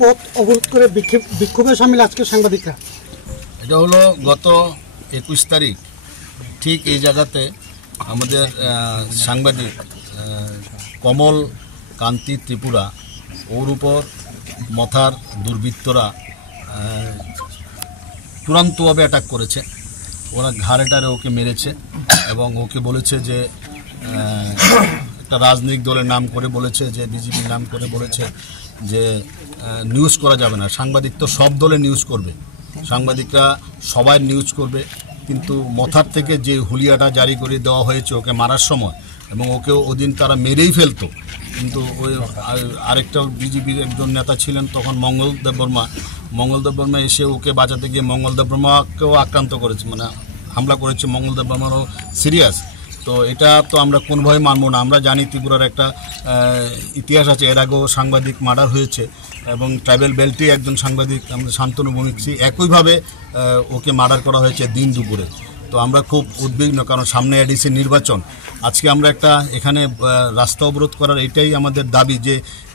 পথ অবরোধ করে বিক্ষোভে সামিল আজকে সাংবাদিকরা। এটা হলো গত 21 তারিখ ঠিক এই জায়গাতে আমাদের সাংবাদিক কমল কান্তি ত্রিপুরা ওর উপর মথার দুর্বৃত্তরা চূড়ান্তভাবে অ্যাটাক করেছে। ওরা ঘাড়েটারে ওকে মেরেছে এবং ওকে বলেছে যে একটা রাজনৈতিক দলের নাম করে বলেছে, যে বিজেপির নাম করে বলেছে যে নিউজ করা যাবে না। সাংবাদিক তো সব দলে নিউজ করবে, সাংবাদিকরা সবাই নিউজ করবে, কিন্তু মথার থেকে যে হুলিয়াটা জারি করে দেওয়া হয়েছে ওকে মারার সময়, এবং ওকে ওদিন তারা মেরেই ফেলতো, কিন্তু ওই আরেকটা বিজেপির একজন নেতা ছিলেন তখন মঙ্গলদেব বর্মা এসে ওকে বাঁচাতে গিয়ে মঙ্গলদেব বর্মাকেও আক্রান্ত করেছে, মানে হামলা করেছে। মঙ্গলদেব বর্মারও সিরিয়াস। তো এটা তো আমরা কোনোভাবে মানব না। আমরা জানি ত্রিপুরার একটা ইতিহাস আছে, এর আগেও সাংবাদিক মার্ডার হয়েছে এবং ট্রাইবেল বেল্টে একজন সাংবাদিক আমরা শান্তনু ভৌমিকসি একইভাবে ওকে মার্ডার করা হয়েছে দিন দুপুরে। তো আমরা খুব উদ্বিগ্ন, কারণ সামনে এডিসি নির্বাচন। আজকে আমরা একটা এখানে রাস্তা অবরোধ করার এটাই আমাদের দাবি যে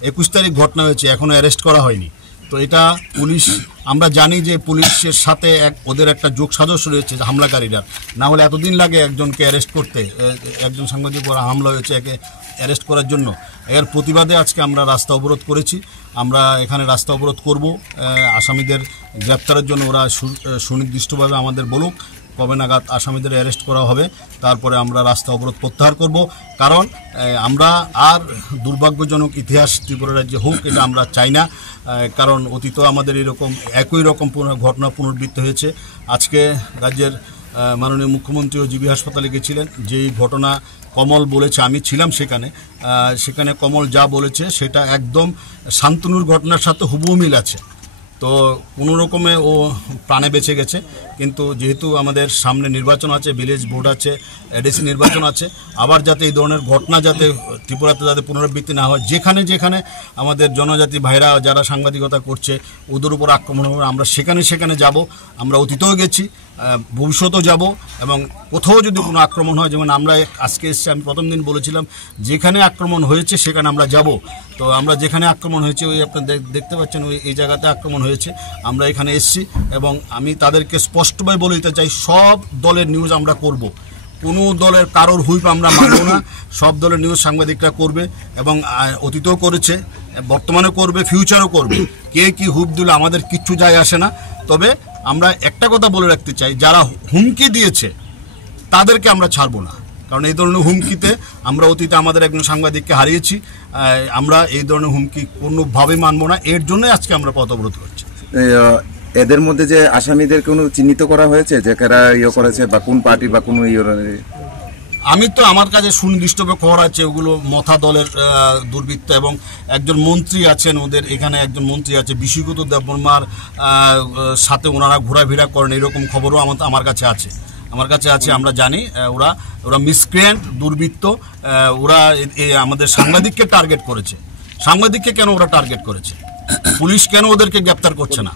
21 তারিখ ঘটনা হয়েছে, এখনও অ্যারেস্ট করা হয়নি। তো এটা পুলিশ, আমরা জানি যে পুলিশের সাথে ওদের একটা যোগ সাজস রয়েছে হামলাকারীরা, না হলে এতদিন লাগে একজনকে অ্যারেস্ট করতে। একজন সাংবাদিক পর হামলা হয়েছে, একে অ্যারেস্ট করার জন্য। এর প্রতিবাদে আজকে আমরা রাস্তা অবরোধ করেছি। আমরা এখানে রাস্তা অবরোধ করব আসামিদের গ্রেপ্তারের জন্য। ওরা সুনির্দিষ্টভাবে আমাদের বলুক কবে নাগাদ আসামিদের অ্যারেস্ট করা হবে, তারপরে আমরা রাস্তা অবরোধ প্রত্যাহার করব। কারণ আমরা আর দুর্ভাগ্যজনক ইতিহাস ত্রিপুরা রাজ্যে হোক, এটা আমরা চাই না। কারণ অতীত আমাদের এরকম একই রকম ঘটনা পুনরাবৃত্তি হয়েছে। আজকে রাজ্যের মাননীয় মুখ্যমন্ত্রীও জিবি হাসপাতালে গেছিলেন। যেই ঘটনা কমল বলেছে, আমি ছিলাম সেখানে কমল যা বলেছে সেটা একদম শান্তনুর ঘটনার সাথে হুবহু মিল আছে। তো কোনো রকমে ও প্রাণে বেঁচে গেছে, কিন্তু যেহেতু আমাদের সামনে নির্বাচন আছে, ভিলেজ বোর্ড আছে, এডিসি নির্বাচন আছে, আবার যাতে এই ধরনের ঘটনা যাতে ত্রিপুরাতে যাতে পুনরাবৃত্তি না হয়, যেখানে যেখানে আমাদের জনজাতি ভাইরা যারা সাংবাদিকতা করছে ওদের উপর আক্রমণ হবে, আমরা সেখানে যাব। আমরা অতীতেও গেছি, ভবিষ্যতেও যাব, এবং কোথাও যদি কোনো আক্রমণ হয়, যেমন আমরা আজকে এসেছি, আমি প্রথম দিন বলেছিলাম যেখানে আক্রমণ হয়েছে সেখানে আমরা যাব। তো আমরা যেখানে আক্রমণ হয়েছে ওই আপনারা দেখতে পাচ্ছেন ওই এই জায়গাতে আক্রমণ হয়েছে, আমরা এখানে এসেছি। এবং আমি তাদেরকে স্পষ্টভাবে বলে দিতে চাই, সব দলের নিউজ আমরা করব, কোনো দলের কারোর হুইপ আমরা মানব না। সব দলের নিউজ সাংবাদিকরা করবে, এবং অতীতেও করেছে, বর্তমানে করবে, ফিউচারও করবে। কে কি হুইপ দিলে আমাদের কিচ্ছু যায় আসে না। তবে আমরা একটা কথা বলে রাখতে চাই, যারা হুমকি দিয়েছে তাদেরকে আমরা ছাড়বো না, কারণ এই ধরনের হুমকিতে আমরা অতীতে আমাদের একজন সাংবাদিককে হারিয়েছি। আমরা এই ধরনের হুমকি কোনোভাবেই মানবো না। এর জন্যই আজকে আমরা পথ অবরোধ করছি। এদের মধ্যে যে আসামিদের কোনো চিহ্নিত করা হয়েছে যে কারা করেছে, বা কোন পার্টি বা কোন আমি তো আমার কাছে সুনির্দিষ্টভাবে খবর আছে ওগুলো মথা দলের দুর্বৃত্ত, এবং একজন মন্ত্রী আছেন ওদের এখানে, একজন মন্ত্রী আছে বিশ্বগত দেববর্মার সাথে ওনারা ঘোরাফেরা করেন, এরকম খবরও আমার কাছে আছে। আমরা জানি ওরা মিসক্রিয়েন্ট, দুর্বৃত্ত। ওরা আমাদের সাংবাদিককে টার্গেট করেছে। সাংবাদিককে কেন ওরা টার্গেট করেছে? পুলিশ কেন ওদেরকে গ্রেপ্তার করছে না?